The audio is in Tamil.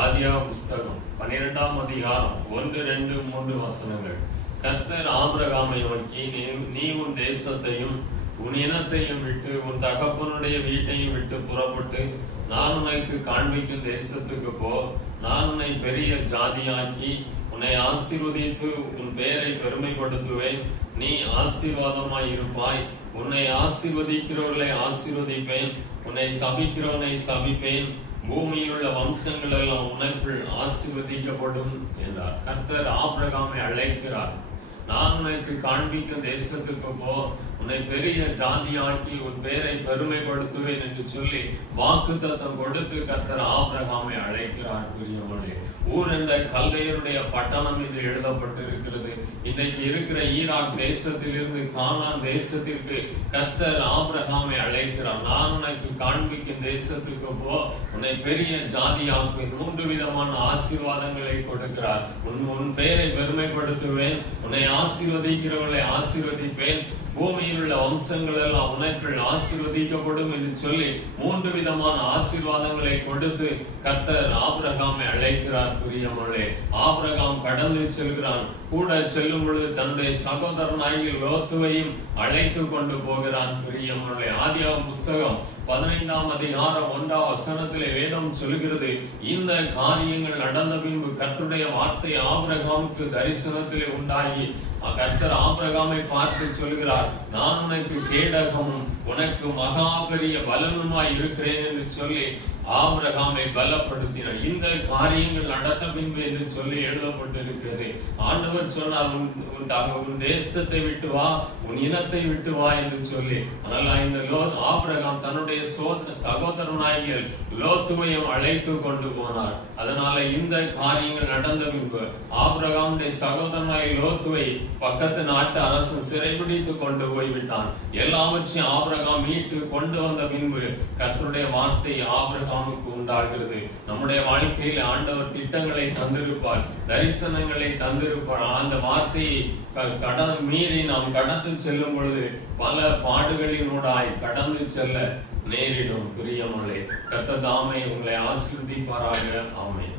ஆதியாகம புஸ்தகம் 12ஆம் அதிகாரம் 1, 2, 3 வசனங்கள். கர்த்தர் ஆபிரகாமை நோக்கி, நீ உன் தேசத்தையும் உன் இனத்தையும் விட்டு உன் தகப்பனுடைய வீட்டையும் விட்டு புறப்பட்டு நான் உனக்கு காண்பிக்கும் தேசத்துக்கு போ. நான் உன்னை பெரிய ஜாதியாக்கி உன்னை ஆசீர்வதித்து உன் பெயரை பெருமைப்படுத்துவேன். நீ ஆசீர்வாதமாய் இருப்பாய். உன்னை ஆசீர்வதிக்கிறவர்களை ஆசீர்வதிப்பேன், உன்னை சபிக்கிறவனை சபிப்பேன். பூமியில் உள்ள வம்சங்கள் எல்லாம் உனக்குள் ஆசீர்வதிக்கப்படும் என்றார். கர்த்தர் ஆபிரகாமை அழைக்கிறார். நான் உனக்கு காண்பிக்கும் தேசத்துக்கு போ, உன்னை பெரிய ஜாதியாக்கி உன் பெயரை பெருமைப்படுத்துவேன் என்று சொல்லி வாக்குத்தத்தம் கொடுத்து கர்த்தர் ஆபிரகாமை அழைக்கிறார். பிரியமானே, ஊர் என்ற கல்தையருடைய பட்டணம் என்று எழுதப்பட்டிருக்கிறது. இன்றைக்கு இருக்கிற ஈராக் தேசத்திலிருந்து கானான் தேசத்திற்கு கர்த்தர் ஆபிரகாமை அழைக்கிறார். நான் உனக்கு காண்பிக்கும் தேசத்துக்கு போ, உன்னை பெரிய ஜாதியாக்குவேன். 3 விதமான ஆசீர்வாதங்களை கொடுக்கிறார். உன் பெயரை பெருமைப்படுத்துவேன், உன்னை ஆசீர்வதிக்கிறவர்களை ஆசீர்வதிப்பேன், பூமியில் உள்ள வம்சங்கள் எல்லாம் உனக்குள் ஆசீர்வதிக்கப்படும் என்று சொல்லி 3 விதமான ஆசீர்வாதங்களை கொடுத்து கர்த்தர் ஆபிரகாமை அழைக்கிறார். பிரியமானே, ஆபிரகாம் கடந்து செல்கிறான். கூட செல்லும் பொழுது தன்னுடைய சகோதரனாகிய லோத்துவையும் அழைத்து கொண்டு போகிறான். பிரியமானே, ஆதியாகம புஸ்தகம் 15ஆம் அதிகாரம் 1ஆம் வசனத்திலே வேதம் சொல்கிறது, இந்த காரியங்கள் நடந்த பின்பு கர்த்தருடைய வார்த்தை ஆபிரகாமுக்கு தரிசனத்திலே உண்டாகி கர்த்தர் ஆபிரகாமை பார்த்து சொல்கிறார், நான் உனக்கு கேடகமும் உனக்கு மகா பெரிய பலனுமாய் இருக்கிறேன் என்று சொல்லி ஆபிரகாமை பலப்படுத்தினார். இந்த காரியங்கள் நடந்த பின்பு என்று சொல்லி எழுதப்பட்டிருக்கிறது. ஆண்டவர் சொன்னார், உன் தேசத்தை விட்டு வா, உன் இனத்தை விட்டு வா என்று சொல்லி. ஆனால் இந்த ஆபிரகாம் தன்னுடைய சகோதரனாகிய லோத்துவையும் அழைத்து கொண்டு போனார். அதனால இந்த காரியங்கள் நடந்த பின்பு ஆபிரகாமுடைய சகோதரனாகிய லோத்துவை பக்கத்து நாட்டு அரசன் சிறைபிடித்து கொண்டு போய்விட்டான். எல்லாவற்றையும் ஆபிரகாம் மீட்டு கொண்டு வந்த பின்பு கர்த்தருடைய வார்த்தை ஆபிரகாமுக்கு உண்டாகிறது. நம்முடைய வாழ்க்கையில் ஆண்டவர் திட்டங்களை தந்திருப்பார், தரிசனங்களை தந்திருப்பார். அந்த வார்த்தையை மீறி நாம் கடந்து செல்லும் பொழுது பல பாடுகளினூடாய் கடந்து செல்ல நேரிடும். பிரியமானே, கர்த்தர் தாமே உங்களை ஆசீர்வதிப்பாராக. ஆமென்.